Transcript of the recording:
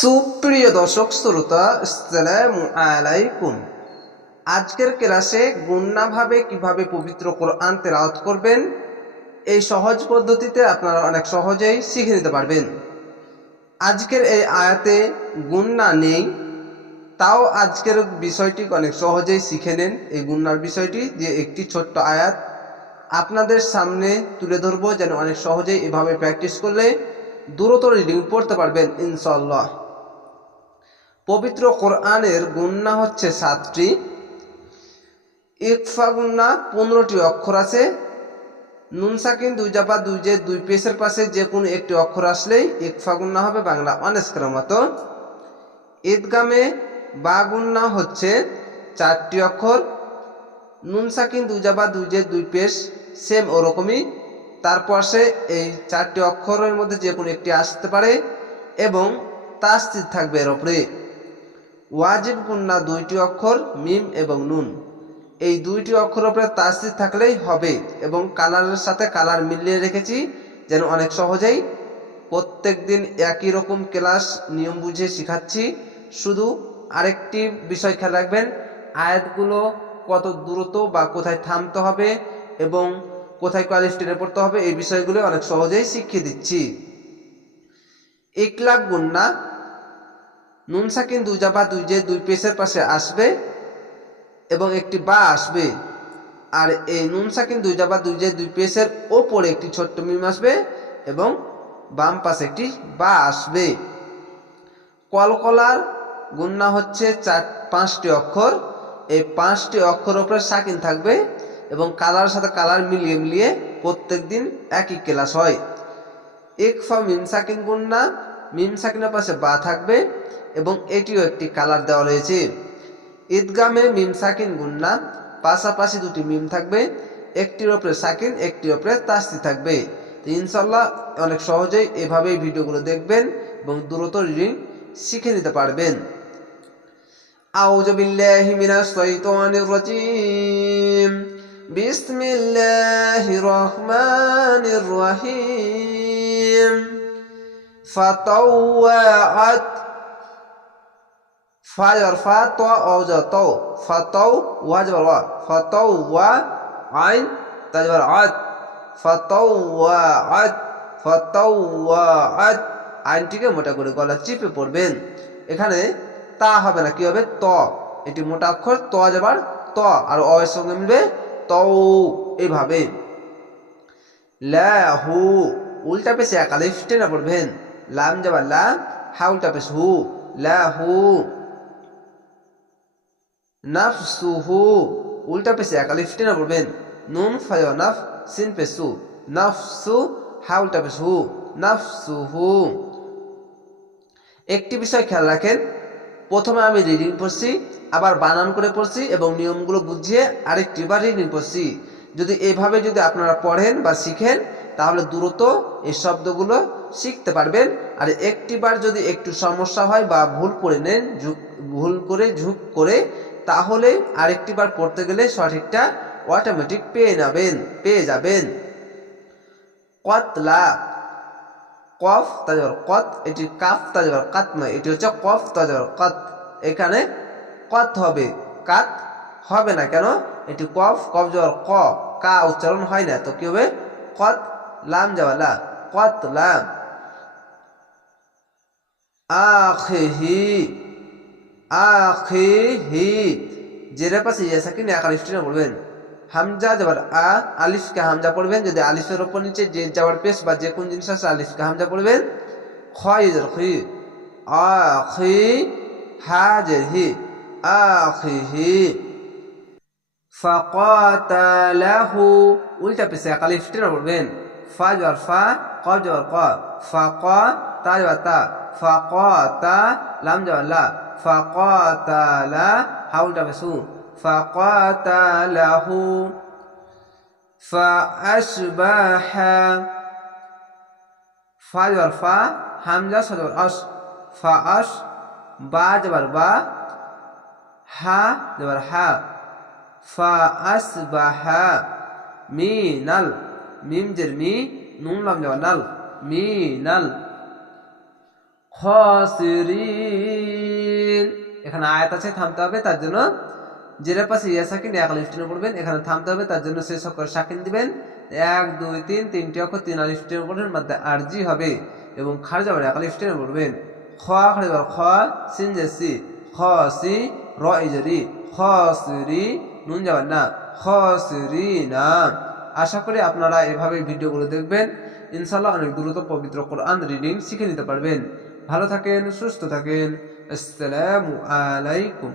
সুপ্রিয় দর্শক শ্রোতা, আসসালামু আলাইকুম। আজকের ক্লাসে গুন্নাভাবে কীভাবে পবিত্র কোরআন তেলাওয়াত করবেন, এই সহজ পদ্ধতিতে আপনারা অনেক সহজেই শিখে নিতে পারবেন। আজকের এই আয়াতে গুন্না নেই, তাও আজকের বিষয়টি অনেক সহজেই শিখে নেন। এই গুন্নার বিষয়টি যে একটি ছোট্ট আয়াত আপনাদের সামনে তুলে ধরবো, যেন অনেক সহজেই এভাবে প্র্যাকটিস করলে দ্রুত রিডিং পড়তে পারবেন ইনশাল্লাহ পবিত্র কোরআনের গুন্না হচ্ছে সাতটি। ইকফা গুন্না পনেরোটি অক্ষর আছে। নুন সাকিন, দুই জাবা দুই যে দুই পেসের পাশে যে কোনো একটি অক্ষর আসলেই ইকফা গুন্না হবে বাংলা অনেস্কের মতো। ঈদগামে বা গুন্না হচ্ছে চারটি অক্ষর। নুন সাকিন, দুই জাবা দুই যে দুই পেশ, সেম ওরকমই। তার পাশে এই চারটি অক্ষরের মধ্যে যে কোনো একটি আসতে পারে এবং তাস্তির থাকবে এর ওপরে ওয়াজিব গুন্না দুইটি অক্ষর, মিম এবং নুন। এই দুইটি অক্ষর ওপরে তাস্তির থাকলেই হবে এবং কালারের সাথে কালার মিলিয়ে রেখেছি যেন অনেক সহজেই প্রত্যেক দিন একই রকম ক্লাস নিয়ম বুঝে শিখাচ্ছি। শুধু আরেকটি বিষয় খেয়াল রাখবেন, আয়াতগুলো কত দ্রুত বা কোথায় থামতে হবে এবং কোথায় কোয়ালিফ টেনে পড়তে হবে এই বিষয়গুলো অনেক সহজেই শিখিয়ে দিচ্ছি। ইকলাক গুন্না নুন সাকিন দুই জাবা দুই যে দুই পেসের পাশে আসবে এবং একটি বা আসবে। আর এই নুন সাকিন দুই জাবা দুই যে দুই পেসের ওপরে একটি ছোট্ট মিম আসবে এবং বাম পাশে একটি বা আসবে। কলকলার গুন্না হচ্ছে চার, পাঁচটি অক্ষর। এই পাঁচটি অক্ষর ওপরে সাকিন থাকবে এবং কালার সাথে কালার মিলিয়ে মিলিয়ে প্রত্যেক দিন একই ক্লাস হয়। ইকফা মিম সাকিন গুন্না মিম সাকিনের পাশে বা থাকবে এবং এটিও একটি কালার দেওয়া রয়েছে ঈদগামে মিম সাকিন গুন্না পাশাপাশি দুটি মিম থাকবে একটির ওপরে সাকিন একটির ওপরে তাস্তি থাকবে তো ইনশাল্লাহ অনেক সহজেই এভাবেই ভিডিওগুলো দেখবেন এবং দ্রুত রিডিং শিখে নিতে পারবেন أعوذ بالله من الشيطان الرجيم بسم الله الرحمن الرحيم فطوعت ত ফতৌ ওয়া ওয়া ফতৌ ওয়া আইন ফতৌ ওয়া আইনটিকে মোটা করে গলা চিপে পড়বেন। এখানে তা হবে না, কি হবে? ত। এটি মোটা অক্ষর, ত যাবার ত। আর অ এর সঙ্গে মিলবে তৌ এভাবে। হু, উল্টা পেশে একালিফ না পড়বেন। লাম যাবার লাম, হা, উল্টা পেশ হু। হু নাফসুহু, উল্টা পেশে একালিফ টেনে পড়বেন নুন ফায় নাফ, সিন পেশু। নাফসু, হা উল্টা হু নাফসুহু। একটি বিষয় খেয়াল রাখেন, প্রথমে আমি রিডিং পড়ছি, আবার বানান করে পড়ছি এবং নিয়মগুলো বুঝিয়ে আরেকটি বার রিডিং পড়ছি। যদি এভাবে যদি আপনারা পড়েন বা শিখেন, তাহলে দ্রুত এই শব্দগুলো শিখতে পারবেন। আর একটিবার যদি একটু সমস্যা হয় বা ভুল করে নেন ভুল করে, ঝুঁক করে তাহলে আরেকটিবার পড়তে গেলে সঠিকটা অটোমেটিক পেয়ে নেবেন, পেয়ে যাবেন। কতলা, কফ তাজবর কত, এটি কাফ তাজবর কাত নয়, এটি হচ্ছে কফ তাজবর কত। এখানে কত হবে? কাত হবে না কেন? এটি কফ কফ জবর ক, কা উচ্চারণ হয় না, তো কি হবে? কত লাম যাওয়ালা কত লাম আখিহি আখিহি জেরে পাশে ইয়েসা কিনে এক আলিফটি না বলবেন, হামজা যাবার আ আলিফকে হামজা পড়বেন, যদি আলিফের ওপর নিচে যে যাওয়ার পেশ বা যে কোন জিনিস আছে আলিফকে হামজা পড়বেন। খয়ের খি, আখি হাজের হি আখিহি। ফাকাতালাহু, উল্টা পেশে এক আলিফটি না বলবেন ফা যাওয়ার ফা ক যাওয়ার ক, ফাকা তা যাওয়ার তা, ফাকাতা, লাম যাওয়ার লা। فقاتل حاول تبسو فقاتله فأشبح فا والفا همزة صد أش. فأش با جبر با. ها جبر ها فأصبح مينال. ميم جر مي. نون لم جبر نال. مينال. خاسرين. এখানে আয়াত আছে, থামতে হবে, তার জন্য জেরের পাশে ইয়া সাকিন, এক আলিফ টেনে পড়বেন এখানে থামতে হবে, তার জন্য শেষ অক্ষর সাকিন দিবেন, এক, দুই, তিন, তিনটি অক্ষর, তিন আলিফ টেনে পড়বেন মধ্যে আরজি হবে, এবং খার যাবেন এক আলিফ টেনে পড়বেন খ খাড়িবার খ, সিন জেসি খ, সি, র ইজরি খ সিরি নুন যাবেন না, খ সিরি না, আশা করি আপনারা এভাবে ভিডিওগুলো দেখবেন ইনশাল্লাহ অনেক দ্রুত পবিত্র কোরআন রিডিং শিখে নিতে পারবেন, ভালো থাকেন, সুস্থ থাকেন আসসালামু আলাইকুম।